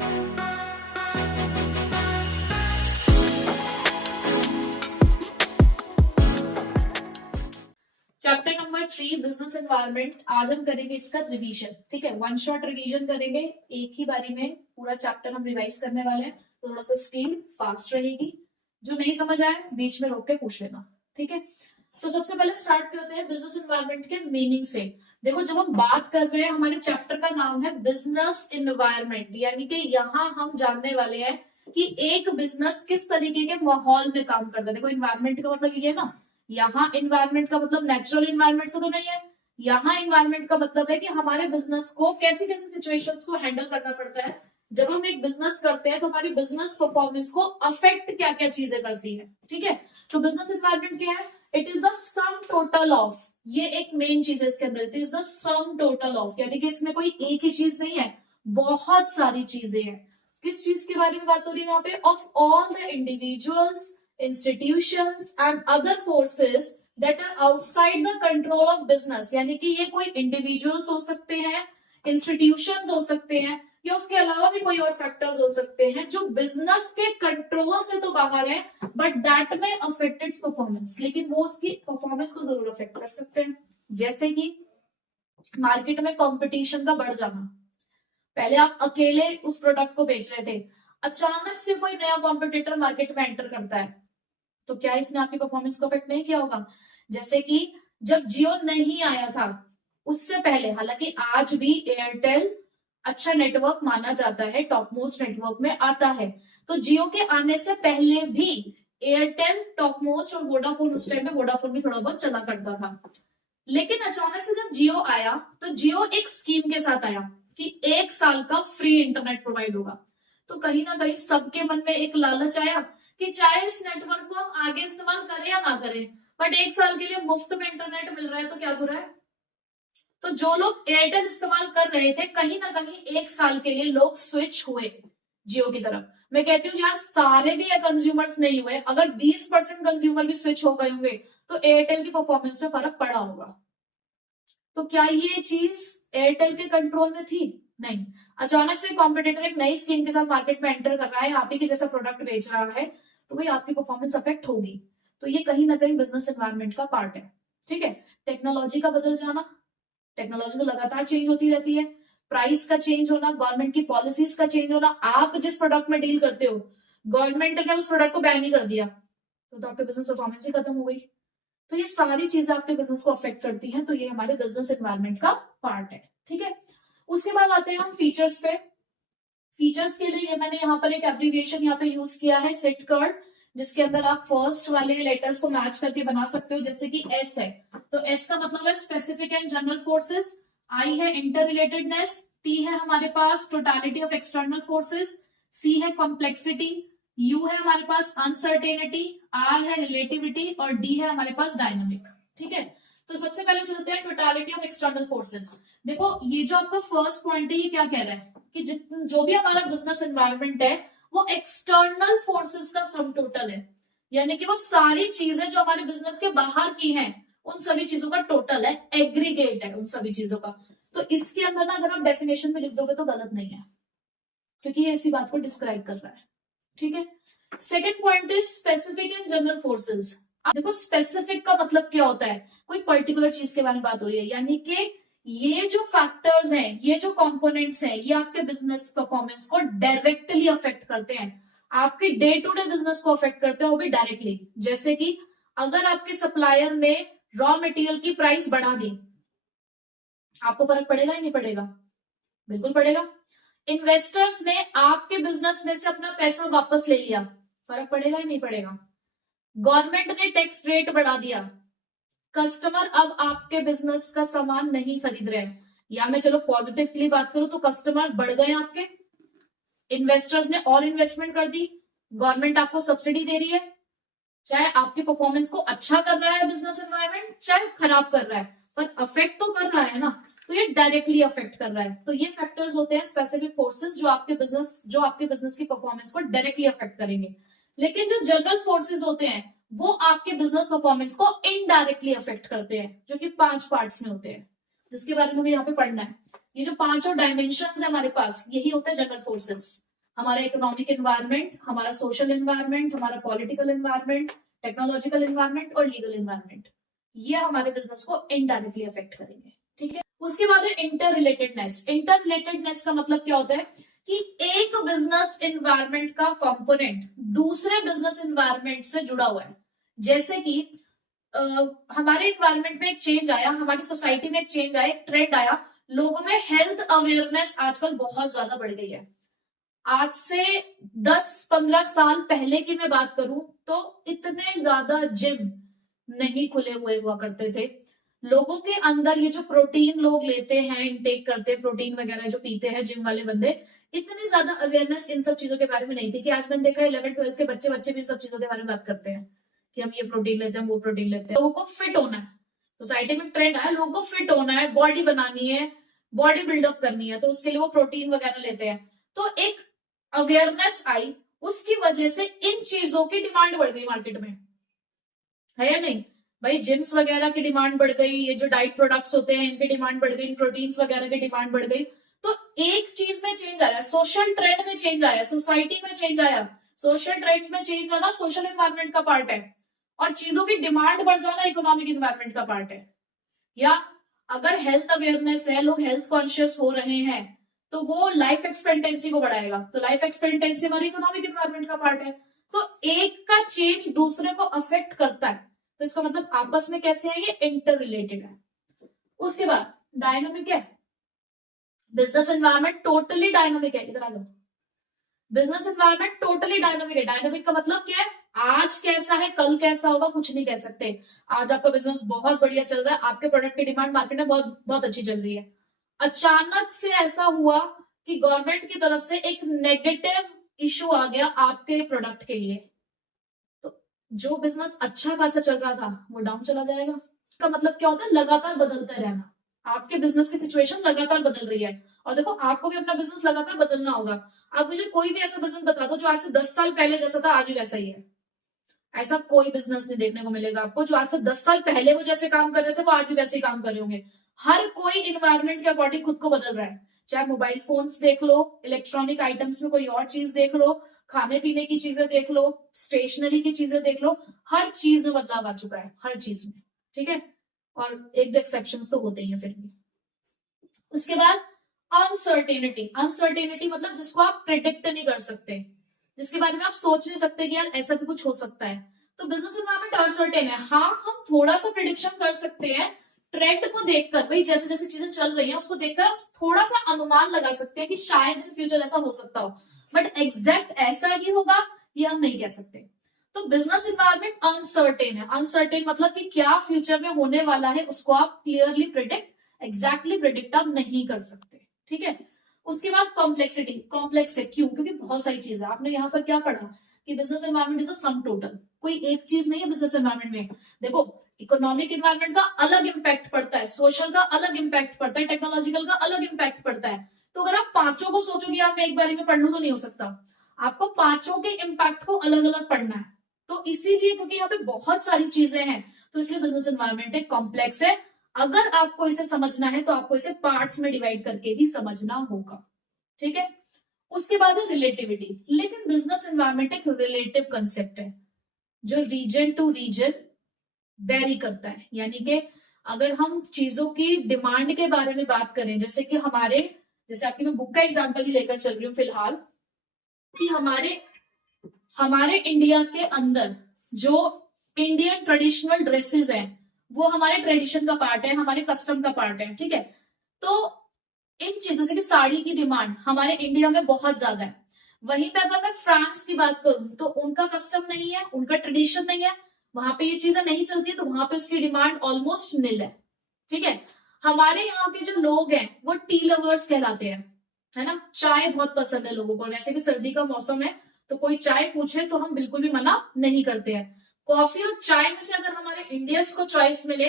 Chapter number 3 business environment. आज हम करेंगे इसका रिवीजन। ठीक है, वन शॉट रिवीजन करेंगे, एक ही बारी में पूरा चैप्टर हम रिवाइज करने वाले हैं। तो थोड़ा सा स्पीड फास्ट रहेगी, जो नहीं समझ आए बीच में रोक के पूछ लेना। ठीक है, तो सबसे पहले स्टार्ट करते हैं बिजनेस एनवायरनमेंट के मीनिंग से। देखो, जब हम बात कर रहे हैं, हमारे चैप्टर का नाम है बिजनेस एनवायरनमेंट, यानी कि यहाँ हम जानने वाले हैं कि एक बिजनेस किस तरीके के माहौल में काम करता है। देखो, एनवायरनमेंट का मतलब ये है ना, यहाँ एनवायरनमेंट का मतलब नेचुरल एनवायरनमेंट से तो नहीं है। यहाँ एनवायरनमेंट का मतलब है कि हमारे बिजनेस को कैसी कैसी सिचुएशंस को हैंडल करना पड़ता है। जब हम एक बिजनेस करते हैं तो हमारी बिजनेस परफॉर्मेंस को अफेक्ट क्या क्या चीजें करती है। ठीक है, तो बिजनेस एनवायरनमेंट क्या है? It is the sum total of, ये एक मेन चीज है इसके अंदर, it is the sum total of, यानी कि इसमें कोई एक ही चीज नहीं है, बहुत सारी चीजें हैं। किस चीज के बारे में बात हो रही है यहाँ पे? Of all the individuals, institutions and other forces that are outside the control of business, यानी कि ये कोई individuals हो सकते हैं, institutions हो सकते हैं, या उसके अलावा भी कोई और फैक्टर्स हो सकते हैं जो बिजनेस के कंट्रोल से तो बाहर है, बट दैट में अफेक्ट इट्स परफॉर्मेंस, लेकिन वो उसकी परफॉर्मेंस को जरूर अफेक्ट कर सकते हैं। जैसे कि मार्केट में कंपटीशन का बढ़ जाना। पहले आप अकेले उस प्रोडक्ट को बेच रहे थे, अचानक से कोई नया कॉम्पिटिटर मार्केट में एंटर करता है, तो क्या इसने आपकी परफॉर्मेंस को अफेक्ट नहीं किया होगा? जैसे कि जब जियो नहीं आया था उससे पहले, हालांकि आज भी एयरटेल अच्छा नेटवर्क माना जाता है, टॉप मोस्ट नेटवर्क में आता है, तो जियो के आने से पहले भी एयरटेल टॉप मोस्ट और वोडाफोन, उस टाइम में वोडाफोन भी थोड़ा बहुत चला करता था। लेकिन अचानक से जब जियो आया तो जियो एक स्कीम के साथ आया कि 1 साल का फ्री इंटरनेट प्रोवाइड होगा। तो कहीं ना कहीं सबके मन में एक लालच आया कि चाहे इस नेटवर्क को हम आगे इस्तेमाल करें या ना करें, बट 1 साल के लिए मुफ्त में इंटरनेट मिल रहा है, तो क्या बुरा है। तो जो लोग एयरटेल इस्तेमाल कर रहे थे, कहीं ना कहीं 1 साल के लिए लोग स्विच हुए जियो की तरफ। मैं कहती हूँ यार, सारे भी कंज्यूमर्स नहीं हुए, अगर 20% कंज्यूमर भी स्विच हो गए होंगे तो एयरटेल की परफॉर्मेंस में फर्क पड़ा होगा। तो क्या ये चीज एयरटेल के कंट्रोल में थी? नहीं। अचानक से कॉम्पिटिटर एक नई स्कीम के साथ मार्केट में एंटर कर रहा है, आप ही के जैसा प्रोडक्ट बेच रहा है, तो भाई आपकी परफॉर्मेंस अफेक्ट होगी। तो ये कहीं ना कहीं बिजनेस एनवायरनमेंट का पार्ट है। ठीक है, टेक्नोलॉजी का बदल जाना, टेक्नोलॉजी तो लगातार चेंज होती रहती है, प्राइस का चेंज होना, गवर्नमेंट की पॉलिसीज का चेंज होना। आप जिस प्रोडक्ट में डील करते हो, गवर्नमेंट ने उस प्रोडक्ट को बैन ही कर दिया, तो आपके बिजनेस परफॉर्मेंस ही खत्म हो गई। तो ये सारी चीजें आपके बिजनेस को अफेक्ट करती हैं, तो ये हमारे बिजनेस एनवायरनमेंट का पार्ट है। ठीक है, उसके बाद आते हैं हम फीचर्स पे। फीचर्स के लिए मैंने यहाँ पर एक एब्रिविएशन यहाँ पे यूज किया है, सिटकर्ट, जिसके अंदर आप फर्स्ट वाले लेटर्स को मैच करके बना सकते हो। जैसे कि एस है, तो एस का मतलब है स्पेसिफिक एंड जनरल फोर्सेस, आई है इंटर रिलेटेडनेस, टी है हमारे पास टोटालिटी ऑफ एक्सटर्नल फोर्सेस, सी है कॉम्प्लेक्सिटी, यू है हमारे पास अनसर्टेनिटी, आर है रिलेटिविटी, और डी है हमारे पास डायनामिक। ठीक है, तो सबसे पहले चलते हैं टोटालिटी ऑफ एक्सटर्नल फोर्सेस। देखो, ये जो आपका फर्स्ट पॉइंट है, ये क्या कह रहा है कि जो भी हमारा बिजनेस एनवायरनमेंट है वो एक्सटर्नल फोर्सेस का सम टोटल है, यानी कि वो सारी चीजें जो हमारे बिजनेस के बाहर की हैं, उन सभी चीजों का टोटल है, एग्रीगेट है उन सभी चीजों का। तो इसके अंदर ना अगर आप डेफिनेशन में लिख दोगे तो गलत नहीं है, क्योंकि ये इसी बात को डिस्क्राइब कर रहा है। ठीक है, second point is specific and general forces. देखो, स्पेसिफिक का मतलब क्या होता है? कोई पर्टिकुलर चीज के बारे में बात हो रही है, यानी कि ये जो फैक्टर्स हैं, ये जो कंपोनेंट्स हैं, ये आपके बिजनेस परफॉर्मेंस को डायरेक्टली अफेक्ट करते हैं, आपके डे टू डे बिजनेस को अफेक्ट करते हैं, वो भी डायरेक्टली। जैसे कि अगर आपके सप्लायर ने रॉ मटेरियल की प्राइस बढ़ा दी, आपको फर्क पड़ेगा या नहीं पड़ेगा? बिल्कुल पड़ेगा। इन्वेस्टर्स ने आपके बिजनेस में से अपना पैसा वापस ले लिया, फर्क पड़ेगा या नहीं पड़ेगा? गवर्नमेंट ने टैक्स रेट बढ़ा दिया, कस्टमर अब आपके बिजनेस का सामान नहीं खरीद रहे हैं, या मैं चलो पॉजिटिवली बात करूं तो कस्टमर बढ़ गए आपके, इन्वेस्टर्स ने और इन्वेस्टमेंट कर दी, गवर्नमेंट आपको सब्सिडी दे रही है, चाहे आपकी परफॉर्मेंस को अच्छा कर रहा है बिजनेस एनवायरनमेंट, चाहे खराब कर रहा है, पर अफेक्ट तो कर रहा है ना, तो ये डायरेक्टली अफेक्ट कर रहा है। तो ये फैक्टर्स होते हैं स्पेसिफिक फोर्सेस जो आपके बिजनेस की परफॉर्मेंस को डायरेक्टली अफेक्ट करेंगे। लेकिन जो जनरल फोर्सेस होते हैं वो आपके बिजनेस परफॉर्मेंस को इनडायरेक्टली अफेक्ट करते हैं, जो कि 5 पार्ट्स में होते हैं, जिसके बारे में हमें यहाँ पे पढ़ना है। ये जो 5 डायमेंशन है हमारे पास, यही होते हैं जनरल फोर्सेस। हमारा इकोनॉमिक एनवायरनमेंट, हमारा सोशल एनवायरनमेंट, हमारा पॉलिटिकल एनवायरनमेंट, टेक्नोलॉजिकल एनवायरनमेंट और लीगल एनवायरनमेंट, ये हमारे बिजनेस को इनडायरेक्टली अफेक्ट करेंगे। ठीक है, उसके बाद है इंटर रिलेटेडनेस। इंटर रिलेटेडनेस का मतलब क्या होता है कि एक बिजनेस एनवायरनमेंट का कंपोनेंट दूसरे बिजनेस एनवायरनमेंट से जुड़ा हुआ है। जैसे कि हमारे एनवायरनमेंट में एक चेंज आया, हमारी सोसाइटी में एक चेंज आया, एक ट्रेंड आया, लोगों में हेल्थ अवेयरनेस आजकल बहुत ज्यादा बढ़ गई है। आज से 10-15 साल पहले की मैं बात करूं तो इतने ज्यादा जिम नहीं खुले हुए हुआ करते थे। लोगों के अंदर ये जो प्रोटीन लोग लेते हैं, इनटेक करते हैं, प्रोटीन वगैरह जो पीते हैं जिम वाले बंदे, इतनी ज्यादा अवेयरनेस इन सब चीजों के बारे में नहीं थी कि आज मैंने देखा 11-12 के बच्चे भी इन सब चीजों के बारे में बात करते हैं कि हम ये प्रोटीन लेते हैं, वो प्रोटीन लेते हैं। लोगों को फिट होना है, सोसाइटी में ट्रेंड है, लोगों को फिट होना है, बॉडी बनानी है, बॉडी बिल्डअप करनी है, तो उसके लिए वो प्रोटीन वगैरह लेते हैं। तो एक अवेयरनेस आई, उसकी वजह से इन चीजों की डिमांड बढ़ गई मार्केट में, है या नहीं भाई? जिम्स वगैरह की डिमांड बढ़ गई, ये जो डाइट प्रोडक्ट्स होते हैं इनकी डिमांड बढ़ गई, प्रोटीन्स वगैरह की डिमांड बढ़ गई। तो एक चीज में चेंज आया, सोशल ट्रेंड में चेंज आया, सोसाइटी में चेंज आया। सोशल ट्रेंड्स में चेंज आना सोशल एनवायरनमेंट का पार्ट है, और चीजों की डिमांड बढ़ जाना इकोनॉमिक एनवायरनमेंट का पार्ट है। या अगर हेल्थ अवेयरनेस है, लोग हेल्थ कॉन्शियस हो रहे हैं, तो वो लाइफ एक्सपेक्टेंसी को बढ़ाएगा, तो लाइफ एक्सपेक्टेंसी हमारी इकोनॉमिक एनवायरनमेंट का पार्ट है। तो एक का चेंज दूसरे को अफेक्ट करता है, तो इसका मतलब आपस में कैसे है, ये इंटर रिलेटेड है। उसके बाद डायनामिक है, बिजनेस एनवायरनमेंट टोटली डायनामिक है। इधर आ जाओ, बिजनेस एनवायरनमेंट टोटली डायनामिक है। डायनामिक का मतलब क्या है, आज कैसा है कल कैसा होगा कुछ नहीं कह सकते। आज आपका बिजनेस बहुत बढ़िया चल रहा है, आपके प्रोडक्ट की डिमांड मार्केट में बहुत बहुत अच्छी चल रही है, अचानक से ऐसा हुआ कि गवर्नमेंट की तरफ से एक नेगेटिव इशू आ गया आपके प्रोडक्ट के लिए, तो जो बिजनेस अच्छा खासा चल रहा था वो डाउन चला जाएगा। इसका मतलब क्या होता है, लगातार बदलते रहना। आपके बिजनेस की सिचुएशन लगातार बदल रही है, और देखो आपको भी अपना बिजनेस लगातार बदलना होगा। आप मुझे कोई भी ऐसा बिजनेस बता दो जो आज से 10 साल पहले जैसा था आज भी वैसा ही है, ऐसा कोई बिजनेस नहीं देखने को मिलेगा आपको। जो आज से 10 साल पहले वो जैसे काम कर रहे थे वो आज भी वैसे ही काम कर रहे होंगे। हर कोई इन्वायरमेंट के अकॉर्डिंग खुद को बदल रहा है, चाहे मोबाइल फोन्स देख लो, इलेक्ट्रॉनिक आइटम्स में कोई और चीज देख लो, खाने पीने की चीजें देख लो, स्टेशनरी की चीजें देख लो, हर चीज में बदलाव आ चुका है, हर चीज में। ठीक है, और एक दो एक्सेप्शंस तो होते ही हैं फिर भी। उसके बाद अनसर्टेनिटी। अनसर्टेनिटी मतलब जिसको आप प्रिडिक्ट नहीं कर सकते, जिसके बारे में आप सोच नहीं सकते कि यार ऐसा भी कुछ हो सकता है। तो बिजनेस एनवायरनमेंट अनसर्टेन है। हाँ, हम थोड़ा सा प्रिडिक्शन कर सकते हैं, ट्रेंड को देखकर, भाई जैसे जैसे चीजें चल रही हैं उसको देखकर थोड़ा सा अनुमान लगा सकते हैं कि शायद इन फ्यूचर ऐसा हो सकता हो, बट एग्जैक्ट ऐसा ही होगा ये हम नहीं कह सकते। तो बिजनेस एनवायरनमेंट अनसर्टेन है। अनसर्टेन मतलब कि क्या फ्यूचर में होने वाला है उसको आप क्लियरली प्रिडिक्ट, एग्जैक्टली प्रिडिक्ट आप नहीं कर सकते। ठीक है, उसके बाद कॉम्प्लेक्सिटी। कॉम्प्लेक्स है क्यों, क्योंकि बहुत सारी चीजें। आपने यहाँ पर क्या पढ़ा कि business environment is a sum total, कोई एक चीज नहीं है बिजनेस एनवायरनमेंट में। देखो, इकोनॉमिक एनवायरनमेंट का अलग इंपैक्ट पड़ता है, सोशल का अलग इंपैक्ट पड़ता है, टेक्नोलॉजिकल का अलग इंपैक्ट पड़ता है। तो अगर आप पांचों को सोचोगे आप एक बारी में पढ़ लूं तो नहीं हो सकता, आपको पांचों के इंपैक्ट को अलग अलग पढ़ना है। तो इसीलिए क्योंकि यहाँ पे बहुत सारी चीजें हैं तो इसलिए बिजनेस एनवायरनमेंट एक कॉम्प्लेक्स है। अगर आपको इसे समझना है तो आपको इसे पार्ट्स में डिवाइड करके ही समझना होगा। ठीक है, उसके बाद है रिलेटिविटी। लेकिन बिजनेस एनवायरनमेंट एक रिलेटिव कंसेप्ट है जो रीजन टू रीजन वेरी करता है। यानी कि अगर हम चीजों की डिमांड के बारे में बात करें, जैसे कि जैसे आपकी मैं बुक का एग्जांपल ही लेकर चल रही हूँ फिलहाल, कि हमारे इंडिया के अंदर जो इंडियन ट्रेडिशनल ड्रेसेस हैं वो हमारे ट्रेडिशन का पार्ट है, हमारे कस्टम का पार्ट है। ठीक है, तो इन चीजों से कि साड़ी की डिमांड हमारे इंडिया में बहुत ज्यादा है। वहीं पे अगर मैं फ्रांस की बात करूं तो उनका कस्टम नहीं है, उनका ट्रेडिशन नहीं है, वहां पे ये चीजें नहीं चलती, तो वहां पे उसकी डिमांड ऑलमोस्ट निल है। ठीक है, हमारे यहाँ के जो लोग हैं वो टी लवर्स कहलाते हैं, है ना, चाय बहुत पसंद है लोगों को। वैसे भी सर्दी का मौसम है तो कोई चाय पूछे तो हम बिल्कुल भी मना नहीं करते हैं। कॉफी और चाय में से अगर हमारे इंडियंस को चॉइस मिले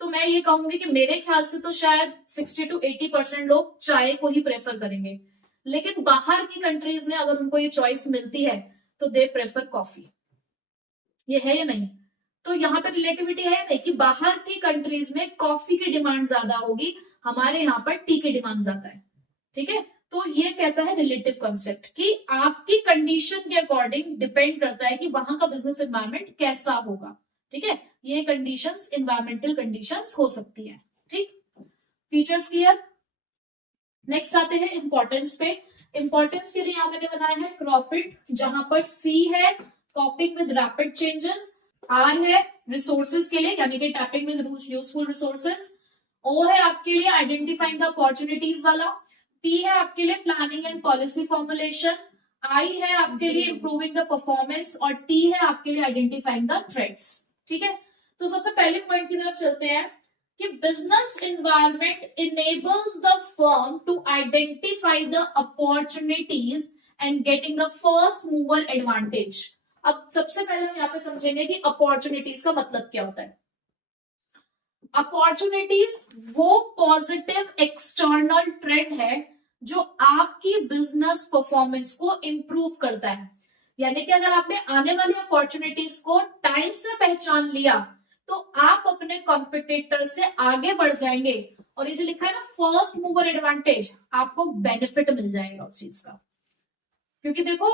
तो मैं ये कहूंगी कि मेरे ख्याल से तो शायद 60-80% लोग चाय को ही प्रेफर करेंगे। लेकिन बाहर की कंट्रीज में अगर उनको ये चॉइस मिलती है तो दे प्रेफर कॉफी। ये है या नहीं? तो यहाँ पे रिलेटिविटी है नहीं कि बाहर की कंट्रीज में कॉफी की डिमांड ज्यादा होगी, हमारे यहाँ पर टी की डिमांड ज्यादा है। ठीक है, तो ये कहता है रिलेटिव कॉन्सेप्ट कि आपकी कंडीशन के अकॉर्डिंग डिपेंड करता है कि वहां का बिजनेस एनवायरमेंट कैसा होगा। ठीक है, ये कंडीशंस एनवायरमेंटल कंडीशंस हो सकती है। ठीक, फीचर्स क्लियर। नेक्स्ट आते हैं इंपॉर्टेंस पे। इंपॉर्टेंस के लिए यहां मैंने बनाया है क्रॉपिट, जहां पर सी है coping with rapid changes, R है रिसोर्सेज के लिए यानी कि tapping with useful resources, O है आपके लिए आइडेंटिफाइंग द अपॉर्चुनिटीज वाला, पी है आपके लिए planning and policy formulation, I है आपके लिए इंप्रूविंग द परफॉर्मेंस और टी है आपके लिए आइडेंटिफाइंग द थ्रेट्स। ठीक है, तो सबसे पहले पॉइंट की तरफ चलते हैं कि business environment enables the firm to identify the opportunities and getting the first mover advantage. अब सबसे पहले हम यहाँ पे समझेंगे कि अपॉर्चुनिटीज का मतलब क्या होता है। अपॉर्चुनिटीज वो पॉजिटिव एक्सटर्नल ट्रेंड है जो आपकी बिजनेस परफॉर्मेंस को इंप्रूव करता है। यानी कि अगर आपने आने वाली अपॉर्चुनिटीज को टाइम से पहचान लिया तो आप अपने कॉम्पिटिटर से आगे बढ़ जाएंगे और ये जो लिखा है ना फर्स्ट मूवर एडवांटेज, आपको बेनिफिट मिल जाएगा उस चीज का। क्योंकि देखो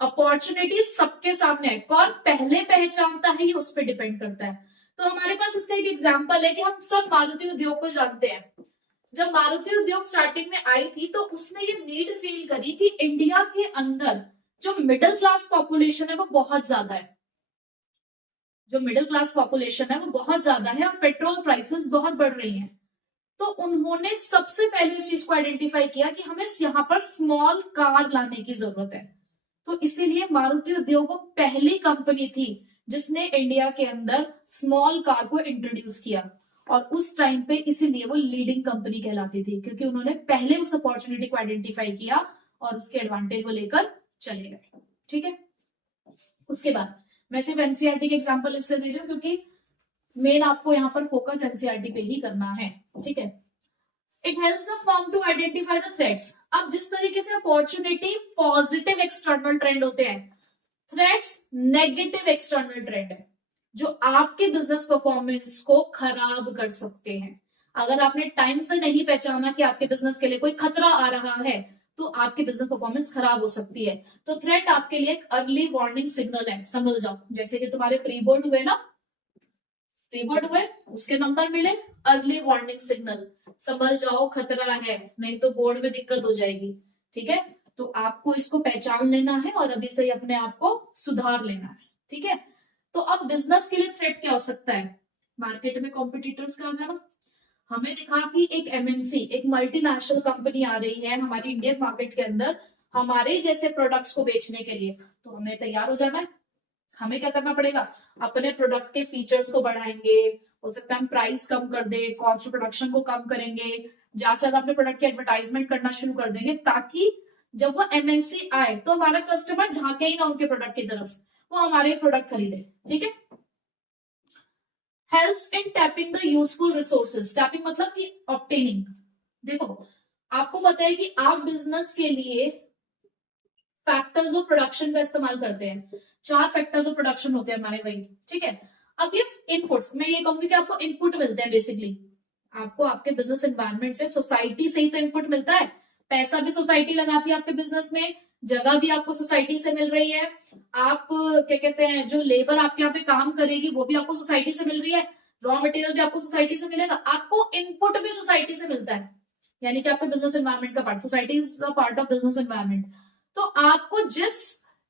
अपॉर्चुनिटी सबके सामने है, कौन पहले पहचानता है ये उस पर डिपेंड करता है। तो हमारे पास इसका एक एग्जांपल है कि हम सब मारुति उद्योग को जानते हैं। जब मारुति उद्योग स्टार्टिंग में आई थी तो उसने ये नीड फील करी कि इंडिया के अंदर जो मिडिल क्लास पॉपुलेशन है वो बहुत ज्यादा है, जो मिडिल क्लास पॉपुलेशन है वो बहुत ज्यादा है और पेट्रोल प्राइसेस बहुत बढ़ रही हैं। तो उन्होंने सबसे पहले इस चीज को आइडेंटिफाई किया कि हमें यहाँ पर स्मॉल कार लाने की जरूरत है। तो इसीलिए मारुति उद्योग पहली कंपनी थी जिसने इंडिया के अंदर स्मॉल कार को इंट्रोड्यूस किया और उस टाइम पे इसीलिए वो लीडिंग कंपनी कहलाती थी, क्योंकि उन्होंने पहले उस अपॉर्चुनिटी को आइडेंटिफाई किया और उसके एडवांटेज को लेकर चले गए। ठीक है, उसके बाद मैं सिर्फ एनसीईआरटी के एग्जांपल इसलिए दे रही हूँ क्योंकि मेन आपको यहाँ पर फोकस एनसीईआरटी पे ही करना है। ठीक है, it helps the firm to identify the threats. अब जिस तरीके से अपॉर्चुनिटी पॉजिटिव एक्सटर्नल ट्रेंड होते हैं, थ्रेट्स नेगेटिव एक्सटर्नल ट्रेंड है जो आपके बिजनेस परफॉर्मेंस को खराब कर सकते हैं। अगर आपने टाइम से नहीं पहचाना कि आपके बिजनेस के लिए कोई खतरा आ रहा है तो आपकी बिजनेस परफॉर्मेंस खराब हो सकती है। तो थ्रेट आपके लिए एक अर्ली वार्निंग सिग्नल है, समझ जाओ। जैसे कि तुम्हारे प्री बोर्ड हुए ना, प्री बोर्ड हुए उसके नंबर मिले, अर्ली वार्निंग सिग्नल, समझ जाओ खतरा है, नहीं तो बोर्ड में दिक्कत हो जाएगी। ठीक है, तो आपको इसको पहचान लेना है और अभी से ही अपने आप को सुधार लेना है। ठीक है, तो अब बिजनेस के लिए थ्रेट क्या हो सकता है? मार्केट में कॉम्पिटिटर्स का आ जाना। हमें दिखा कि एक एमएनसी, एक मल्टीनेशनल कंपनी आ रही है हमारी इंडियन मार्केट के अंदर हमारे जैसे प्रोडक्ट्स को बेचने के लिए, तो हमें तैयार हो जाना है। हमें क्या करना पड़ेगा? अपने प्रोडक्ट के फीचर्स को बढ़ाएंगे, हो सकता है हम प्राइस कम कर दे, कॉस्ट ऑफ प्रोडक्शन को कम करेंगे, ज्यादा से ज्यादा अपने प्रोडक्ट की एडवर्टाइजमेंट करना शुरू कर देंगे ताकि जब वो एमएनसी आए तो हमारा कस्टमर झांके ही ना उनके प्रोडक्ट की तरफ, वो हमारे प्रोडक्ट खरीदे। ठीक है, helps in tapping the useful resources. Tapping मतलब कि ऑब्टेनिंग। देखो आपको पता है कि आप बिजनेस के लिए फैक्टर्स ऑफ प्रोडक्शन का इस्तेमाल करते हैं। 4 फैक्टर्स ऑफ प्रोडक्शन होते हैं हमारे वही। ठीक है, अब ये इनपुट्स, मैं ये कहूंगी कि आपको इनपुट मिलते हैं बेसिकली, आपको आपके बिजनेस एनवायरनमेंट से, सोसाइटी से ही तो इनपुट मिलता है। पैसा भी सोसाइटी लगाती है आपके बिजनेस में, जगह भी आपको सोसाइटी से मिल रही है, आप क्या कहते हैं जो लेबर आपके यहाँ पे काम करेगी वो भी आपको सोसाइटी से मिल रही है, रॉ मटेरियल भी आपको सोसाइटी से मिलेगा, आपको इनपुट भी सोसाइटी से मिलता है। यानी कि आपके बिजनेस एनवायरनमेंट का part, society is a part of business environment. तो आपको जिस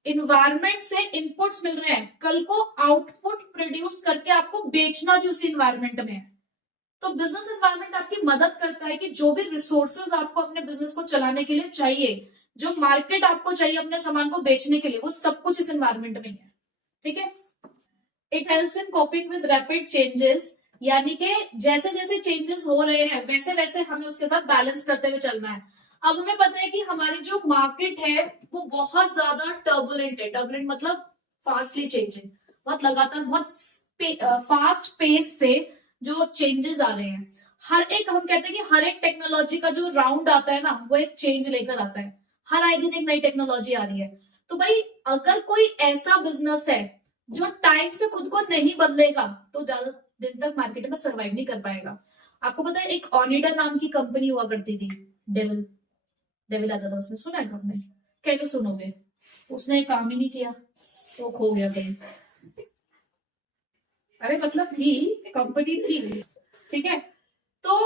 इन्वायरमेंट से इनपुट्स मिल रहे हैं, कल को आउटपुट प्रोड्यूस करके आपको बेचना भी उसी इन्वायरमेंट में है। तो बिजनेस एनवायरनमेंट आपकी मदद करता है कि जो भी रिसोर्सेज आपको अपने बिजनेस को चलाने के लिए चाहिए, जो मार्केट आपको चाहिए अपने सामान को बेचने के लिए, वो सब कुछ इस एनवायरमेंट में है। ठीक है, it helps in coping with rapid changes, यानी कि जैसे जैसे चेंजेस हो रहे हैं वैसे वैसे हमें उसके साथ बैलेंस करते हुए चलना है। अब हमें पता है कि हमारी जो मार्केट है वो बहुत ज्यादा टर्बुलेंट है। टर्बुलेंट मतलब फास्टली चेंजिंग, बहुत लगातार, बहुत फास्ट पेस से जो चेंजेस आ रहे हैं। हर एक, हम कहते हैं कि हर एक टेक्नोलॉजी का जो राउंड आता है ना वो एक चेंज लेकर आता है। हर आए दिन एक नई टेक्नोलॉजी आ रही है। तो भाई अगर कोई ऐसा बिजनेस है जो टाइम से खुद को नहीं बदलेगा तो ज्यादा दिन तक मार्केट में सर्वाइव नहीं कर पाएगा। आपको पता है एक ऑनिडा नाम की कंपनी हुआ करती थी, डेविल, डेविल आता था उसमें, सुना है आपने? कैसे सुनोगे, उसने काम ही नहीं किया तो खो गया कहीं। अरे मतलब थी, कंपनी थी, ठीक है, तो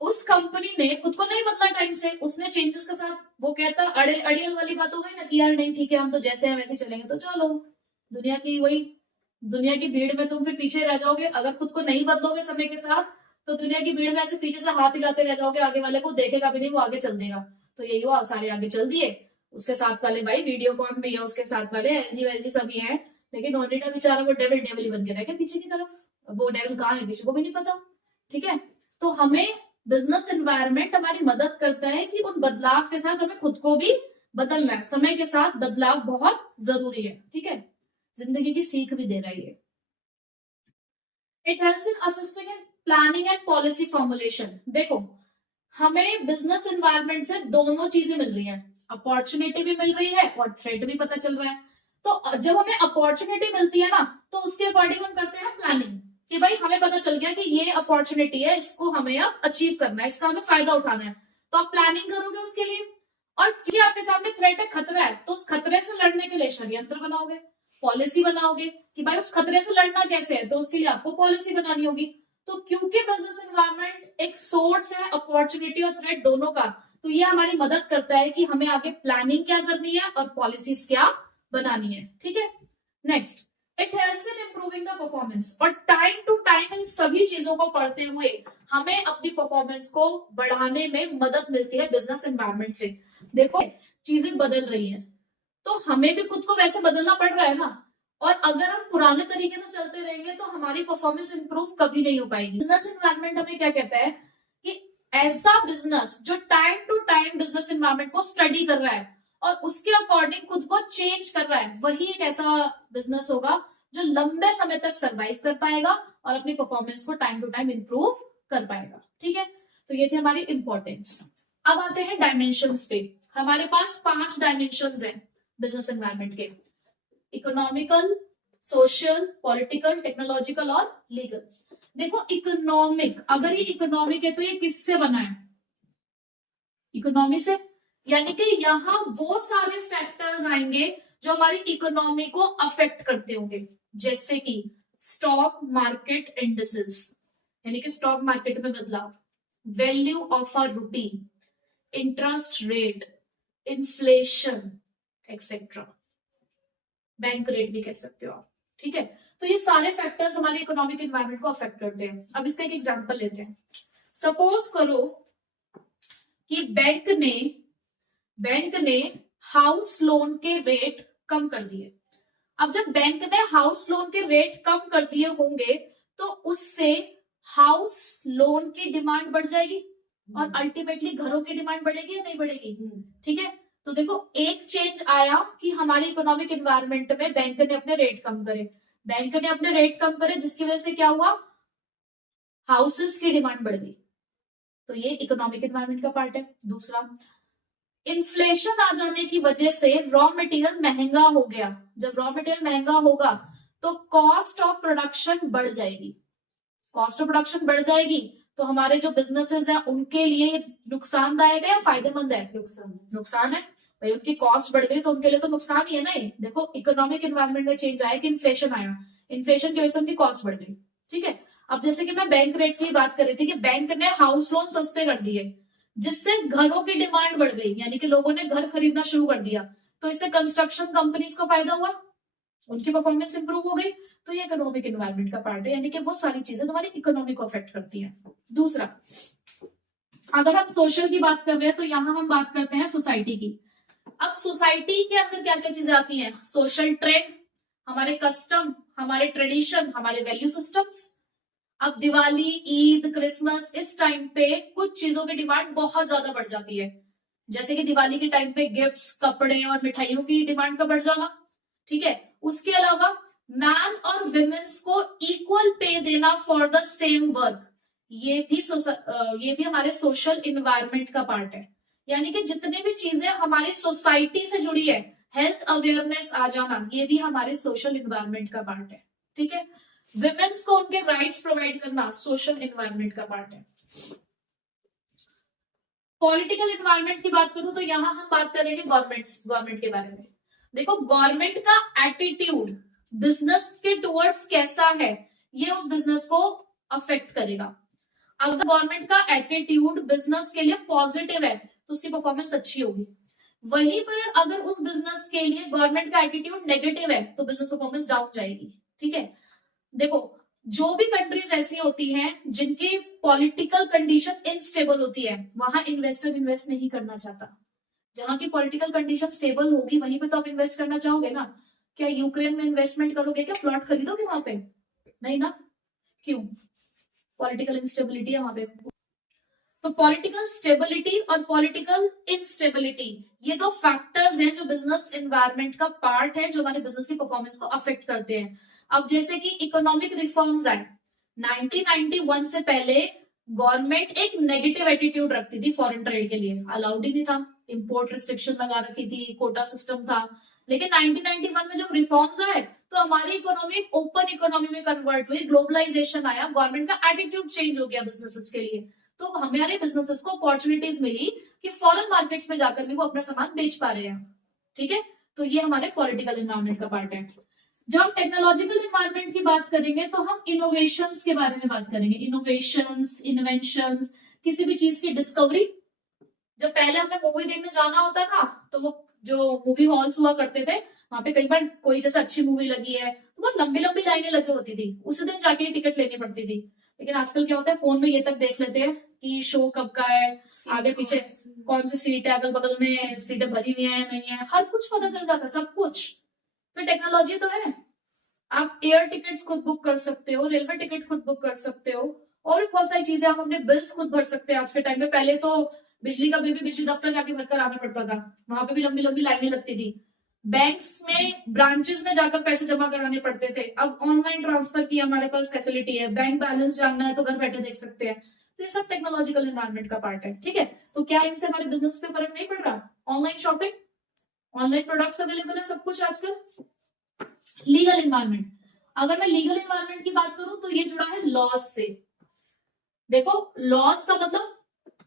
उस कंपनी ने खुद को नहीं बदला टाइम से, उसने चेंजेस के साथ, वो कहता अड़ियल वाली बात हो गई ना कि यार नहीं ठीक है हम तो जैसे हैं वैसे चलेंगे, तो चलो दुनिया की वही, दुनिया की भीड़ में तुम फिर पीछे रह जाओगे, अगर खुद को नहीं बदलोगे समय के साथ तो दुनिया की भीड़ में ऐसे पीछे से हाथ हिलाते रह जाओगे, आगे वाले को देखेगा भी नहीं, वो आगे चल देगा। तो यही हुआ, सारे आगे चल दिए, उसके साथ वाले भाई वीडियोकॉन भी है, उसके साथ वाले एलजी वेलजी सभी हैं, लेकिन ओनिडा बेचारा वो डेविल डेविल ही बन के रह गया पीछे की तरफ, वो डेविल कहाँ है किसी को भी नहीं पता। ठीक है, तो हमें बिजनेस एनवायरनमेंट हमारी मदद करता है कि उन बदलाव के साथ हमें खुद को भी बदलना है, समय के साथ बदलाव बहुत जरूरी है। ठीक है, जिंदगी की सीख भी दे रहा है ये। It helps in assisting in planning and policy formulation. देखो, हमें बिजनेस एनवायरनमेंट से दोनों चीजें मिल रही हैं, अपॉर्चुनिटी भी मिल रही है और थ्रेट भी पता चल रहा है। तो जब हमें अपॉर्चुनिटी मिलती है ना, तो उसके अकॉर्डिंग हम करते हैं प्लानिंग, कि भाई हमें पता चल गया कि ये अपॉर्चुनिटी है, इसको हमें अब अचीव करना है, इसका हमें फायदा उठाना है, तो आप प्लानिंग करोगे उसके लिए। और कि आपके सामने थ्रेट है, खतरा है, तो उस खतरे से लड़ने के लिए षड्यंत्र बनाओगे, पॉलिसी बनाओगे कि भाई उस खतरे से लड़ना कैसे है, तो उसके लिए आपको पॉलिसी बनानी होगी। तो क्योंकि बिजनेस एनवायरनमेंट एक सोर्स है अपॉर्चुनिटी और थ्रेट दोनों का, तो ये हमारी मदद करता है कि हमें आगे प्लानिंग क्या करनी है और पॉलिसीज क्या बनानी है। ठीक है, next, it helps in improving the performance. और टाइम टू टाइम इन सभी चीजों को पढ़ते हुए हमें अपनी परफॉर्मेंस को बढ़ाने में मदद मिलती है बिजनेस एनवायरनमेंट से। देखो, चीजें बदल रही हैं, तो हमें भी खुद को वैसे बदलना पड़ रहा है ना, और अगर हम पुराने तरीके से चलते रहेंगे तो हमारी परफॉर्मेंस इंप्रूव कभी नहीं हो पाएगी। बिजनेस एनवायरनमेंट हमें क्या कहता है कि ऐसा बिजनेस जो time to time business environment को स्टडी कर रहा है और उसके अकॉर्डिंग खुद को चेंज कर रहा है, वही एक ऐसा बिजनेस होगा जो लंबे समय तक सर्वाइव कर पाएगा और अपनी परफॉर्मेंस को टाइम टू टाइम इंप्रूव कर पाएगा। ठीक है, तो ये थे हमारी इंपॉर्टेंस। अब आते हैं डायमेंशंस पे। हमारे पास 5 डायमेंशंस हैं बिजनेस एनवायरनमेंट के, इकोनॉमिकल, सोशल, पॉलिटिकल, टेक्नोलॉजिकल और लीगल। देखो, इकोनॉमिक, अगर ये इकोनॉमिक है तो ये किससे बना है? इकोनॉमी से, यानी कि यहाँ वो सारे फैक्टर्स आएंगे जो हमारी इकोनॉमी को अफेक्ट करते होंगे, जैसे कि स्टॉक मार्केट इंडिसेस, यानी कि स्टॉक मार्केट में बदलाव, value of a rupee, interest rate, inflation etcetera, bank rate भी कह सकते हो आप। ठीक है, तो ये सारे फैक्टर्स हमारे इकोनॉमिक एनवायरनमेंट को अफेक्ट करते हैं। अब इसका एक एग्जांपल लेते हैं। सपोज करो कि बैंक ने हाउस लोन के रेट कम कर दिए। अब जब बैंक ने हाउस लोन के रेट कम कर दिए होंगे तो उससे हाउस लोन की डिमांड बढ़ जाएगी और अल्टीमेटली घरों की डिमांड बढ़ेगी या नहीं बढ़ेगी? ठीक है, तो देखो, एक चेंज आया कि हमारी इकोनॉमिक एनवायरनमेंट में बैंक ने अपने रेट कम करे, बैंक ने अपने रेट कम करे, जिसकी वजह से क्या हुआ? हाउसेस की डिमांड बढ़ गई, तो ये इकोनॉमिक एनवायरनमेंट का पार्ट है। दूसरा, इन्फ्लेशन आ जाने की वजह से रॉ मटेरियल महंगा हो गया। जब रॉ मटेरियल महंगा होगा तो कॉस्ट ऑफ प्रोडक्शन बढ़ जाएगी, कॉस्ट ऑफ प्रोडक्शन बढ़ जाएगी तो हमारे जो बिजनेसेस हैं उनके लिए नुकसानदायक है या फायदेमंद है? नुकसान है भाई, उनकी कॉस्ट बढ़ गई तो उनके लिए तो नुकसान ही है ना ये। देखो, इकोनॉमिक एनवायरनमेंट में चेंज आया कि इन्फ्लेशन आया, इन्फ्लेशन की वजह से उनकी कॉस्ट बढ़ गई। ठीक है, अब जैसे कि मैं बैंक रेट की बात कर रही थी कि बैंक ने हाउस लोन सस्ते कर दिए, जिससे घरों की डिमांड बढ़ गई, यानी कि लोगों ने घर खरीदना शुरू कर दिया, तो इससे कंस्ट्रक्शन कंपनीज को फायदा हुआ, उनकी परफॉर्मेंस इंप्रूव हो गई। तो ये इकोनॉमिक एनवायरनमेंट का पार्ट है, यानी कि वो सारी चीजें तुम्हारी इकोनॉमी को अफेक्ट करती हैं। दूसरा, अगर हम सोशल की बात कर रहे हैं तो यहां हम बात करते हैं सोसाइटी की। अब सोसाइटी के अंदर क्या क्या चीजें आती हैं? सोशल ट्रेंड, हमारे कस्टम, हमारे ट्रेडिशन, हमारे वैल्यू सिस्टम्स। अब दिवाली, ईद, क्रिसमस, इस टाइम पे कुछ चीजों की डिमांड बहुत ज्यादा बढ़ जाती है, जैसे कि दिवाली के टाइम पे गिफ्ट्स, कपड़े और मिठाइयों की डिमांड का बढ़ जाना। ठीक है, उसके अलावा मैन और वुमेन्स को इक्वल पे देना फॉर द सेम वर्क, ये भी हमारे सोशल इन्वायरमेंट का पार्ट है। यानी कि जितने भी चीजें हमारी सोसाइटी से जुड़ी है, हेल्थ अवेयरनेस आ जाना, ये भी हमारे सोशल इन्वायरमेंट का पार्ट है। ठीक है, विमेन्स को उनके राइट्स प्रोवाइड करना सोशल इन्वायरमेंट का पार्ट है। पॉलिटिकल एनवायरनमेंट की बात करूं तो यहां हम बात करेंगे गवर्नमेंट के बारे में। देखो गवर्नमेंट का एटीट्यूड बिजनेस के टुवर्ड्स कैसा है, ये उस बिजनेस को अफेक्ट करेगा। अगर गवर्नमेंट का एटीट्यूड बिजनेस के लिए पॉजिटिव है तो उसकी परफॉर्मेंस अच्छी होगी। वहीं पर अगर उस बिजनेस के लिए गवर्नमेंट का एटीट्यूड नेगेटिव है तो बिजनेस परफॉर्मेंस डाउन जाएगी। ठीक है, देखो जो भी कंट्रीज ऐसी होती हैं जिनकी पॉलिटिकल कंडीशन इनस्टेबल होती है वहां इन्वेस्टर इन्वेस्ट नहीं करना चाहता। जहां की पॉलिटिकल कंडीशन स्टेबल होगी वहीं पे तो आप इन्वेस्ट करना चाहोगे ना। क्या यूक्रेन में इन्वेस्टमेंट करोगे, क्या प्लॉट खरीदोगे वहां पे? नहीं ना, क्यों? पॉलिटिकल इंस्टेबिलिटी है वहां पे। तो पॉलिटिकल स्टेबिलिटी और पॉलिटिकल इंस्टेबिलिटी ये दो फैक्टर्स हैं जो बिजनेस एनवायरनमेंट का पार्ट है, जो हमारे बिजनेस की परफॉर्मेंस को अफेक्ट करते हैं। अब जैसे कि इकोनॉमिक रिफॉर्म्स आए 1991 से पहले, गवर्नमेंट एक नेगेटिव एटीट्यूड रखती थी फॉरेन ट्रेड के लिए, अलाउड ही नहीं था, इंपोर्ट रिस्ट्रिक्शन लगा रखी थी, कोटा सिस्टम था। लेकिन 1991 में जब रिफॉर्म्स आए तो हमारी इकोनॉमी एक ओपन इकोनॉमी में कन्वर्ट हुई, ग्लोबलाइजेशन आया, गवर्नमेंट का एटीट्यूड चेंज हो गया बिजनेसेस के लिए। तो हमारे बिजनेसेस को अपॉर्चुनिटीज मिली कि फॉरेन मार्केट्स में जाकर भी वो अपना सामान बेच पा रहे हैं। ठीक है, तो ये हमारे पॉलिटिकल एनवायरनमेंट का पार्ट है। जब हम टेक्नोलॉजिकल एनवायरनमेंट की बात करेंगे तो हम इनोवेशंस के बारे में बात करेंगे। इनोवेशंस, इन्वेंशंस, किसी भी चीज की डिस्कवरी। जब पहले हमें मूवी देखने जाना होता था तो वो जो मूवी हॉल्स हुआ करते थे वहां पे कई बार कोई जैसे अच्छी मूवी लगी है तो बहुत लंबी लंबी लाइनें लगी होती थी, उसी दिन जाके टिकट लेनी पड़ती थी। लेकिन आजकल क्या होता है, फोन में ये तक देख लेते हैं कि शो कब का है, आगे पीछे कौन सी सीट है, अगल बगल में सीटें भरी हुई है नहीं है, हर कुछ पता चल जाता है, सब कुछ। तो टेक्नोलॉजी तो है। आप एयर टिकट्स खुद बुक कर सकते हो, रेलवे टिकट खुद बुक कर सकते हो, और भी बहुत सारी चीजें। आप अपने बिल्स खुद भर सकते हैं आज के टाइम में। पहले तो बिजली का बिल भी बिजली दफ्तर जाके भरकर आना पड़ता था, वहां पे भी लंबी लंबी लाइनें लगती थी। बैंक्स में ब्रांचेस में जाकर पैसे जमा कराने पड़ते थे, अब ऑनलाइन ट्रांसफर की हमारे पास फैसिलिटी है। बैंक बैलेंस जानना है तो घर बैठे देख सकते हैं। तो ये सब टेक्नोलॉजिकल एनवायरनमेंट का पार्ट है। ठीक है, तो क्या इनसे हमारे बिजनेस पे फर्क नहीं पड़ रहा? Online shopping, online products available है, सब कुछ आजकल। लीगल एनवायरनमेंट, अगर मैं लीगल एनवायरनमेंट की बात करूं तो ये जुड़ा है लॉज से। देखो लॉज का मतलब,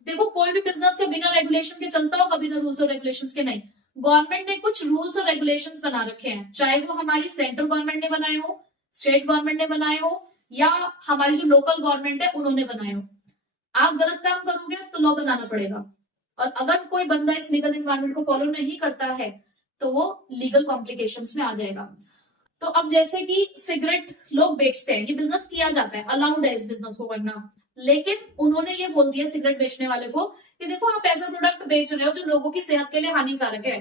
देखो कोई भी बिजनेस के बिना रेगुलेशन के चलता होगा, बिना रूल्स और रेगुलेशंस के नहीं। गवर्नमेंट ने कुछ रूल्स और रेगुलेशंस बना रखे हैं, चाहे वो हमारी सेंट्रल गवर्नमेंट ने बनाए हो, स्टेट गवर्नमेंट ने बनाए हो, या हमारी जो लोकल गवर्नमेंट है उन्होंने बनाए हो। आप गलत काम करोगे तो लॉ बनाना पड़ेगा, और अगर कोई बंदा इस लीगल एनवायरनमेंट को फॉलो नहीं करता है तो वो लीगल कॉम्प्लिकेशंस में आ जाएगा। तो अब जैसे कि सिगरेट लोग बेचते हैं, ये बिजनेस किया जाता है, अलाउड है इस बिजनेस को करना, लेकिन उन्होंने ये बोल दिया सिगरेट बेचने वाले को कि देखो आप ऐसा प्रोडक्ट बेच रहे हो जो लोगों की सेहत के लिए हानिकारक है।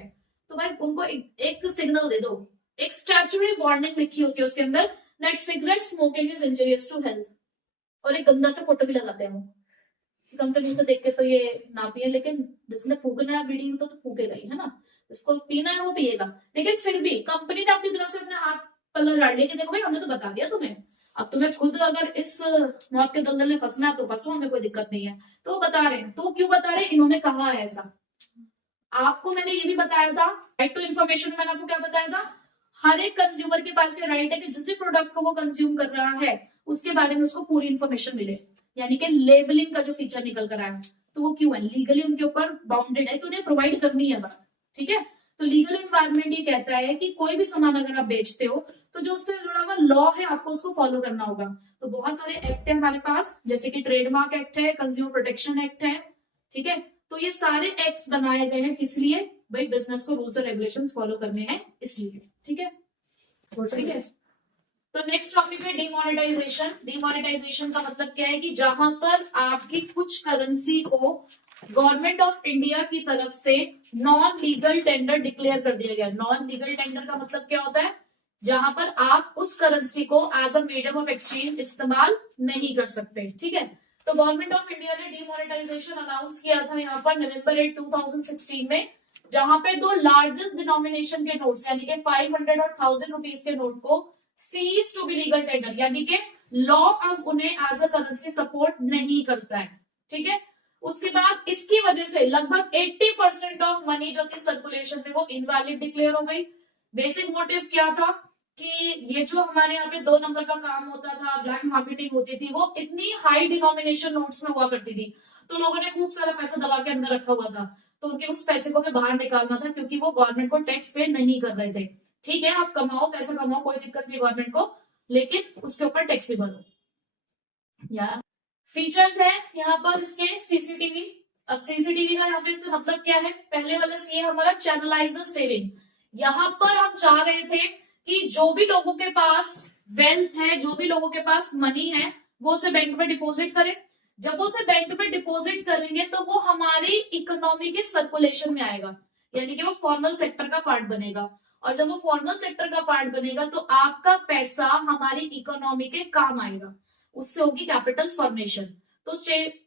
तो भाई उनको एक सिग्नल दे दो, एक स्टैट्यूटरी वार्निंग लिखी होती है उसके अंदर, that cigarette smoking is injurious to health, और एक गंदा सा फोटो भी लगाते हैं वो, कम से कम उसको देख के तो ये ना पिए, लेकिन जिसने फूकना है बीड़ी तो फूकेगा ही, है ना। इसको पीना है वो पिएगा, लेकिन फिर भी कंपनी ने अपनी तरफ से अपना हाथ पल्ला झाड़ लिया कि देखो भाई हमने तो बता दिया तुम्हें, अब तुम्हें खुद अगर इस मौत के दलदल में फंसना है तो फंसो, हमें कोई दिक्कत नहीं है। तो वो बता रहे हैं, तो क्यों बता रहे हैं, इन्होंने कहा है ऐसा। आपको मैंने ये भी बताया था, राइट टू इन्फॉर्मेशन, मैंने आपको क्या बताया था, हर एक कंज्यूमर के पास ये राइट है कि जिस भी प्रोडक्ट को वो कंज्यूम कर रहा है उसके बारे में उसको पूरी इन्फॉर्मेशन मिले, यानी कि लेबलिंग का जो फीचर निकल कर आया। तो वो क्यों है, लीगली उनके ऊपर बाउंडेड है कि उन्हें प्रोवाइड करनी है बात। ठीक है, तो लीगल एनवायरनमेंट ये कहता है कि कोई भी सामान अगर आप बेचते हो तो जो उससे जुड़ा हुआ लॉ है आपको उसको फॉलो करना होगा। तो बहुत सारे एक्ट है हमारे पास, जैसे कि ट्रेडमार्क एक्ट है, कंज्यूमर प्रोटेक्शन एक्ट है। ठीक है, तो ये सारे एक्ट्स बनाए गए हैं किस लिए, भाई बिजनेस को रूल्स और रेगुलेशंस फॉलो करने हैं इसलिए। ठीक है, ठीक है। तो नेक्स्ट टॉपिक है डिमोनेटाइजेशन। डिमोनेटाइजेशन का मतलब क्या है कि जहां पर आपकी कुछ करेंसी को गवर्नमेंट ऑफ इंडिया की तरफ से नॉन लीगल टेंडर डिक्लेयर कर दिया गया। नॉन लीगल टेंडर का मतलब क्या होता है, जहां पर आप उस करेंसी को as a medium of exchange इस्तेमाल नहीं कर सकते। ठीक है, तो गवर्नमेंट ऑफ इंडिया ने डिमोनेटाइजेशन अनाउंस किया था यहाँ पर नवंबर 8, 2016 में, जहां पे दो लार्जेस्ट डिनोमिनेशन के नोट्स यानी कि 500 और 1000 रुपीज के नोट को cease to be legal tender, यानी कि लॉ अब उन्हें एज अ करेंसी सपोर्ट नहीं करता है। ठीक है, उसके बाद इसकी वजह से लगभग 80% ऑफ मनी जो थी सर्कुलेशन में वो इनवैलिड डिक्लेयर हो गई। बेसिक मोटिव क्या था कि ये जो हमारे यहाँ पे 2 नंबर का काम होता था, ब्लैक मार्केटिंग होती थी, वो इतनी हाई डिनोमिनेशन नोट्स में हुआ करती थी। तो लोगों ने खूब सारा पैसा दबा के अंदर रखा हुआ था, तो उनके उस पैसे को हमें बाहर निकालना था, क्योंकि वो गवर्नमेंट को टैक्स पे नहीं कर रहे थे। ठीक है, आप कमाओ, पैसा कमाओ, कोई दिक्कत नहीं गवर्नमेंट को, लेकिन उसके ऊपर टैक्स भी भरो। या फीचर्स है यहाँ पर इसके सीसीटीवी। अब सीसीटीवी का यहाँ पे इससे मतलब क्या है, पहले वाला सी है हमारा चैनलाइजर सेविंग। यहाँ पर हम चाह रहे थे कि जो भी लोगों के पास वेल्थ है, जो भी लोगों के पास मनी है, वो उसे बैंक में डिपॉजिट करें। जब उसे बैंक में डिपॉजिट करेंगे तो वो हमारी इकोनॉमी के सर्कुलेशन में आएगा, यानी कि वो फॉर्मल सेक्टर का पार्ट बनेगा। और जब वो फॉर्मल सेक्टर का पार्ट बनेगा तो आपका पैसा हमारी इकोनॉमी के काम आएगा, उससे होगी कैपिटल फॉर्मेशन। तो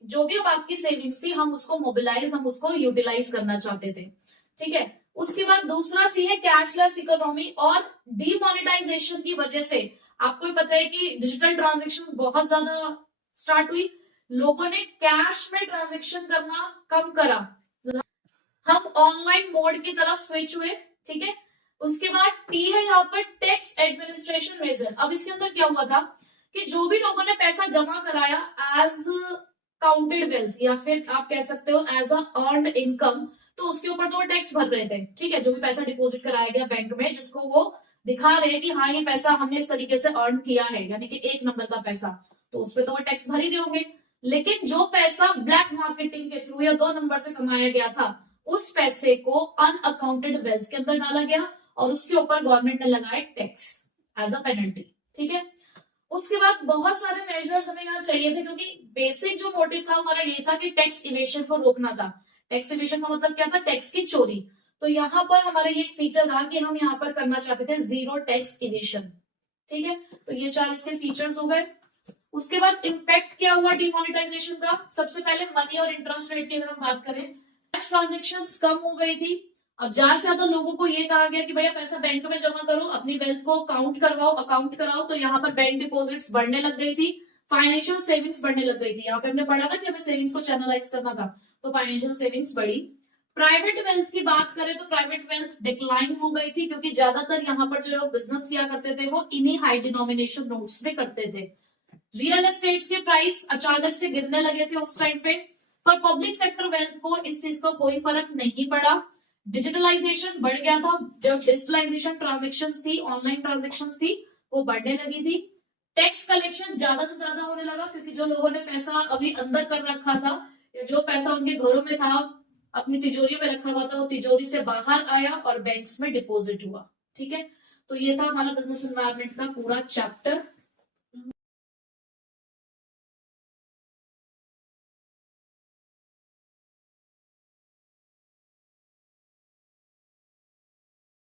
जो भी अब आपकी सेविंग्स थी, हम उसको मोबिलाइज, हम उसको यूटिलाइज करना चाहते थे। ठीक है, उसके बाद दूसरा सी है कैशलेस इकोनॉमी। और डीमोनेटाइजेशन की वजह से आपको भी पता है कि डिजिटल ट्रांजेक्शन बहुत ज्यादा स्टार्ट हुई, लोगों ने कैश में ट्रांजेक्शन करना कम करा, हम ऑनलाइन मोड की तरफ स्विच हुए। ठीक है, उसके बाद टी है यहाँ पर टैक्स एडमिनिस्ट्रेशन मेजर। अब इसके अंदर क्या हुआ था कि जो भी लोगों ने पैसा जमा कराया एज काउंटेड वेल्थ, या फिर आप कह सकते हो एज अर्नड इनकम, तो उसके ऊपर तो वो टैक्स भर रहे थे। ठीक है, जो भी पैसा डिपॉजिट कराया गया बैंक में, जिसको वो दिखा रहे हैं कि हाँ ये पैसा हमने इस तरीके से अर्न किया है, यानी कि 1 नंबर का पैसा, तो उस पर तो वो टैक्स भर ही रहे होंगे। लेकिन जो पैसा ब्लैक मार्केटिंग के थ्रू या 2 नंबर से कमाया गया था, उस पैसे को अनअकाउंटेड वेल्थ के अंदर डाला गया और उसके ऊपर गवर्नमेंट ने लगाया टैक्स एज अ पेनल्टी। ठीक है, उसके बाद बहुत सारे मेजर्स हमें यहाँ चाहिए थे, क्योंकि बेसिक जो मोटिव था हमारा ये था कि टैक्स इवेशन को रोकना था। टैक्स इवेशन का मतलब क्या था, टैक्स की चोरी। तो यहाँ पर हमारा ये एक फीचर रहा कि हम यहाँ पर करना चाहते थे जीरो टैक्स इवेशन। ठीक है, तो ये 4 इसके फीचर्स हो गए। उसके बाद इम्पैक्ट क्या हुआ डिमोनेटाइजेशन का, सबसे पहले मनी और इंटरेस्ट रेट की अगर हम बात करें, कैश ट्रांजेक्शन कम हो गई थी। अब ज्यादा से ज्यादा लोगों को ये कहा गया कि भैया पैसा बैंक में जमा करो, अपनी वेल्थ को काउंट करवाओ, अकाउंट कराओ, तो यहाँ पर बैंक डिपॉजिट्स बढ़ने लग गई थी, फाइनेंशियल सेविंग्स बढ़ने लग गई थी। यहाँ पे हमने पढ़ा ना कि हमें सेविंग्स को चैनलाइज करना था, तो फाइनेंशियल सेविंग्स बढ़ी। प्राइवेट वेल्थ की बात करें तो प्राइवेट वेल्थ डिक्लाइन हो गई थी, क्योंकि ज्यादातर यहाँ पर जो लोग बिजनेस किया करते थे वो इन्हीं हाई डिनोमिनेशन नोट्स में करते थे। रियल एस्टेट्स के प्राइस अचानक से गिरने लगे थे उस टाइम पे, पर पब्लिक सेक्टर वेल्थ को इस चीज का कोई फर्क नहीं पड़ा। डिजिटलाइजेशन बढ़ गया था, जब डिजिटलाइजेशन ट्रांजेक्शन थी, ऑनलाइन ट्रांजेक्शन थी, वो बढ़ने लगी थी। टैक्स कलेक्शन ज्यादा से ज्यादा होने लगा, क्योंकि जो लोगों ने पैसा अभी अंदर कर रखा था, या जो पैसा उनके घरों में था, अपनी तिजोरियों में रखा हुआ था, वो तिजोरी से बाहर आया और बैंक्स में डिपॉजिट हुआ। ठीक है, तो ये था हमारा बिजनेस एनवायरनमेंट का पूरा चैप्टर।